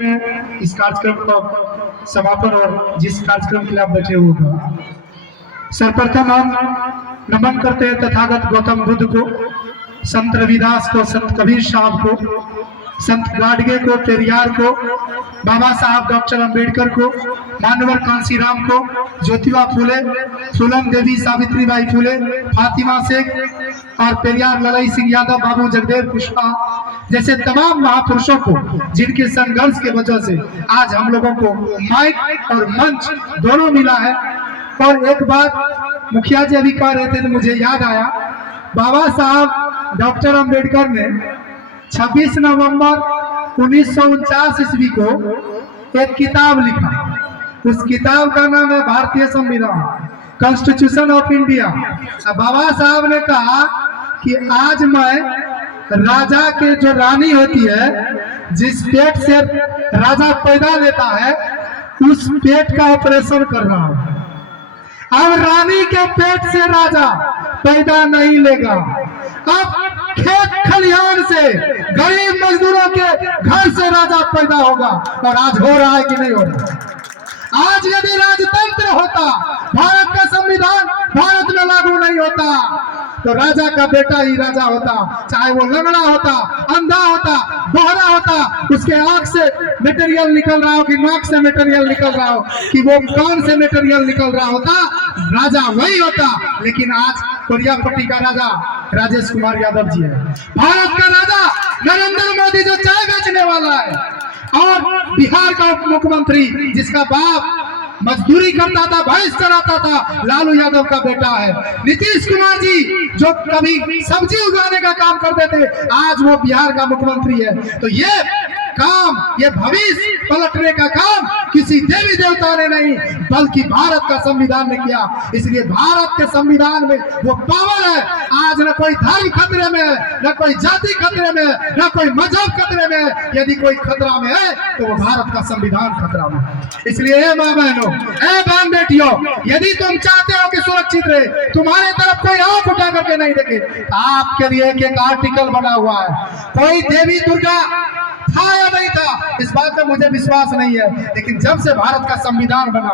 इस कार्यक्रम का समापन और जिस कार्यक्रम के लिए आप बैठे हुए हैं, सर्वप्रथम हम नमन करते हैं तथागत गौतम बुद्ध को, संत रविदास को, संत कबीर साहब को, संत गाडगे को, पेरियार को, बाबा साहब डॉक्टर अंबेडकर को, मानवर कांसीराम को, ज्योतिबा फूले, फूलन देवी सावित्रीबाई फूले, फातिमा शेख और पेरियार ललाई सिंह यादव, बाबू जगदेव कुशवाहा जैसे तमाम महापुरुषों को, जिनके संघर्ष के वजह से आज हम लोगों को माइक और मंच दोनों मिला है। और एक बात मुखिया जी अभी कह रहे थे तो मुझे याद आया, बाबा साहब डॉक्टर अंबेडकर ने 26 नवंबर 1949 ईस्वी को एक किताब लिखा। उस किताब का नाम है भारतीय संविधान, कॉन्स्टिट्यूशन ऑफ इंडिया। बाबा साहब ने कहा कि आज मैं राजा के जो रानी होती है, जिस पेट से राजा पैदा लेता है, उस पेट का ऑपरेशन कर रहा हूं। अब रानी के पेट से राजा पैदा नहीं लेगा, अब खेत खलिहान से गरीब मजदूरों के घर से राजा पैदा होगा। और आज हो रहा है कि नहीं हो रहा? आज यदि राजतंत्र होता, भारत का संविधान भारत में लागू नहीं होता, तो राजा का बेटा ही राजा होता, चाहे वो लंगड़ा होता, अंधा होता, बहरा होता, उसके आंख से मटेरियल निकल रहा हो कि नाक से मटेरियल निकल रहा हो कि वो कान से मटेरियल निकल रहा होता, राजा वही होता। लेकिन आज कोरियापट्टी का राजा राजेश कुमार यादव जी है, भारत का राजा नरेंद्र मोदी जो चाय बेचने वाला है, और बिहार का उप मुख्यमंत्री जिसका बाप मजदूरी करता था, भैंस चराता था, लालू यादव का बेटा है। नीतीश कुमार जी जो कभी सब्जी उगाने का काम करते थे, आज वो बिहार का मुख्यमंत्री है। तो ये काम, ये भविष्य पलटने का काम किसी देवी देवता ने नहीं, बल्कि भारत का संविधान ने किया। इसलिए भारत के संविधान में वो पावर है। आज न कोई धर्म खतरे में है, न कोई जाति खतरे में है, न कोई मजहब खतरे में है। यदि कोई खतरा में है तो वो भारत का संविधान खतरा में है। इसलिए माँ बहनों, बहन बेटियों, यदि तुम चाहते हो कि सुरक्षित रहे, तुम्हारे तरफ कोई आंख उठा करके नहीं देखे, आपके लिए एक आर्टिकल बना हुआ है। कोई देवी दुर्गा था या नहीं था, इस बात में मुझे विश्वास नहीं है, लेकिन जब से भारत का संविधान बना,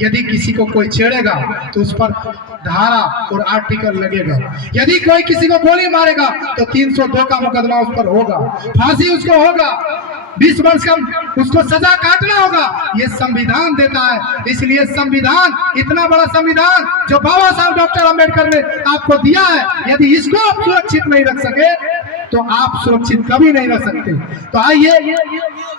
यदि किसी को कोई छेड़ेगा तो उस पर धारा और आर्टिकल लगेगा। यदि कोई किसी को गोली मारेगा तो 302 का मुकदमा उस पर होगा, फांसी उसको होगा, 20 वर्ष का उसको सजा काटना होगा। ये संविधान देता है। इसलिए संविधान, इतना बड़ा संविधान जो बाबा साहब डॉक्टर अंबेडकर ने आपको दिया है, यदि इसको आप सुरक्षित नहीं रख सके तो आप सुरक्षित कभी नहीं रह सकते। तो आइए,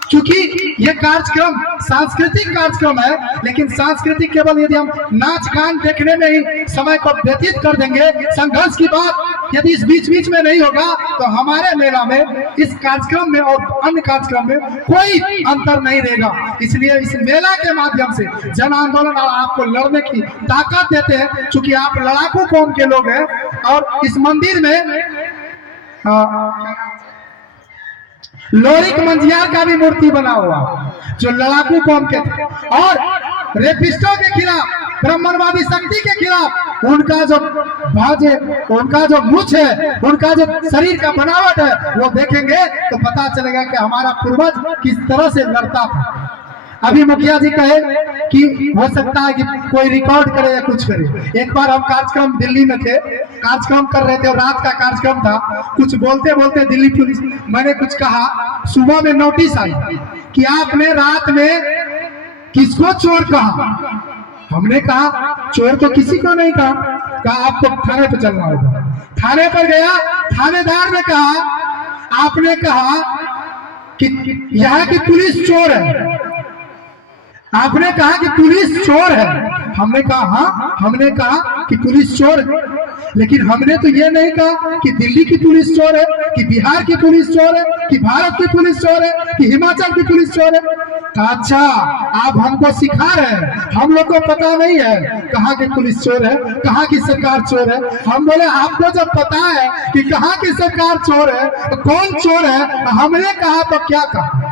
क्योंकि ये कार्यक्रम सांस्कृतिक कार्यक्रम है, लेकिन सांस्कृतिक केवल यदि हम नाच गान देखने में ही समय को व्यतीत कर देंगे, संघर्ष की बात यदि इस बीच बीच में नहीं होगा, तो हमारे मेला में, इस कार्यक्रम में और अन्य कार्यक्रम में कोई अंतर नहीं रहेगा। इसलिए इस मेला के माध्यम से जन आंदोलन और आपको लड़ने की ताकत देते हैं, क्योंकि आप लड़ाकू कौम के लोग हैं। और इस मंदिर में लोरिक मंझियार का भी मूर्ति बना हुआ, जो लड़ाकू कौम के थे और रेपिस्टों के खिलाफ, ब्राह्मणवादी शक्ति के खिलाफ उनका जो भाजे, उनका जो मुछ है, उनका जो शरीर का बनावट है, वो देखेंगे तो पता चलेगा कि हमारा पूर्वज किस तरह से लड़ता था। अभी मुखिया जी कहे कि हो सकता है कि कोई रिकॉर्ड करे या कुछ करे। एक बार हम कार्यक्रम दिल्ली में थे, कार्यक्रम कर रहे थे और रात का कार्यक्रम था, कुछ बोलते बोलते दिल्ली पुलिस, मैंने कुछ कहा, सुबह में नोटिस आई कि आपने रात में किसको चोर कहा। हमने कहा चोर तो किसी को नहीं कहा आपको थाने पर चलना होगा। थाने पर गया, थानेदार ने कहा आपने कहा कि यहाँ की पुलिस चोर है, आपने कहा कि पुलिस चोर है। हमने कहा हाँ, हमने कहा कि पुलिस चोर है, लेकिन हमने तो ये नहीं कहा कि दिल्ली की पुलिस चोर है, कि बिहार की पुलिस चोर है, कि भारत की पुलिस चोर है, कि हिमाचल की पुलिस चोर है। अच्छा, आप हमको सिखा रहे हैं, हम लोग को पता नहीं है कहाँ की पुलिस चोर है, कहाँ की सरकार चोर है। हम बोले आपको जब पता है कि कहाँ की सरकार चोर है, तो कौन चोर है, हमने कहा तो क्या कहा।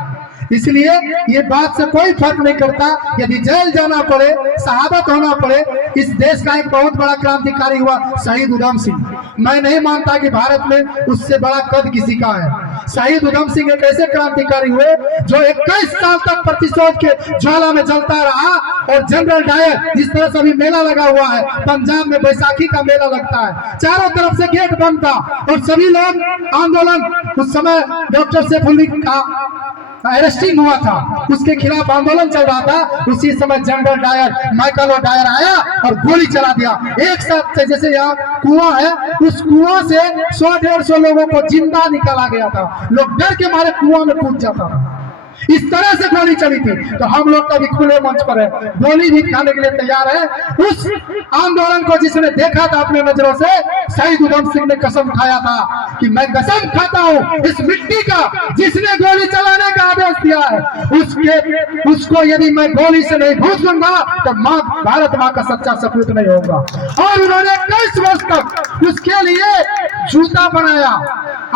इसलिए ये बात से कोई फर्क नहीं करता, यदि जेल जाना पड़े, शहादत होना पड़े। इस देश का एक बहुत बड़ा क्रांतिकारी हुआ शहीद उधम सिंह। मैं नहीं मानता कि भारत में उससे बड़ा कद किसी का है। शहीद उधम सिंह एक ऐसे क्रांतिकारी हुए जो 21 साल तक प्रतिशोध के ज्वाला में जलता रहा। और जनरल डायर, जिस तरह से अभी मेला लगा हुआ है पंजाब में, बैसाखी का मेला लगता है, चारों तरफ से गेट बंद था और सभी लोग आंदोलन, उस समय डॉक्टर सैफुल्लाह का अरेस्टिंग हुआ था, उसके खिलाफ आंदोलन चल रहा था। उसी समय general Dyer, Michael O'Dwyer आया और गोली चला दिया एक साथ। जैसे यहाँ कुआं है, उस कुआं से 100-150 लोगों को जिंदा निकाला गया था। लोग डर के मारे कुआं में कूद जाता था। इस तरह से गोली चली थी। तो हम लोग कभी खुले मंच पर है, गोली भी खाने के लिए तैयार है। उस आंदोलन को जिसने देखा था अपने नजरों से, शहीद उधम सिंह ने कसम खाया था कि मैं कसम खाता हूं इस मिट्टी का, जिसने गोली चलाने का आदेश दिया है उसको यदि मैं गोली से नहीं भूज दूंगा तो मां, भारत मां का सच्चा सपूत नहीं होगा। और उन्होंने 21 वर्ष तक उसके लिए जूता बनाया,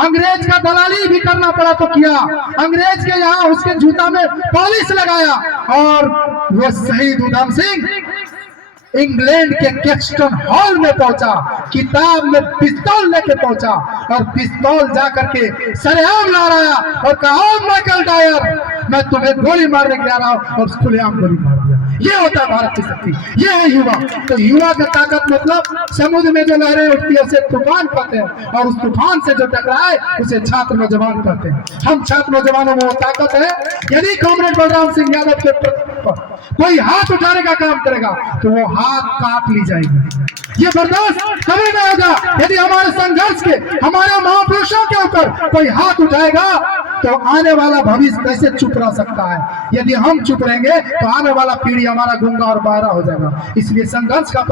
अंग्रेज का दलाली भी करना पड़ा तो किया, अंग्रेज के यहाँ उसके जूता में पॉलिश लगाया। और वो शहीद उधम सिंह इंग्लैंड के कैक्सटन हॉल में पहुंचा, किताब में पिस्तौल लेके पहुंचा और पिस्तौल जाकर के सरेआम लहराया और कहा, माइकल डायर मैं तुम्हें गोली मारने के लिए आ रहा हूं, और खुलेआम गोली मार दिया। ये होता है भारत की शक्ति, ये है युवा। तो युवा का ताकत मतलब समुद्र में जो लहरें उठती है उसे तूफान कहते हैं, और उस तूफान से जो टकराए उसे छात्र नौजवान कहते हैं। हम छात्र नौजवानों में वो ताकत है। यदि कॉमरेड बलराम सिंह यादव के कोई हाथ उठाने का काम करेगा तो वो हाथ काट ली जाएगी। ये बर्दाश्त कभी नहीं होगा। यदि हमारे संघर्ष के, हमारे महापुरुषों के ऊपर कोई हाथ उठाएगा तो आने वाला भविष्य कैसे चुप रह सकता है। यदि हम चुप रहेंगे तो आने वाला पीढ़ी हमारा गूंगा और बहरा हो जाएगा। इसलिए संघर्ष का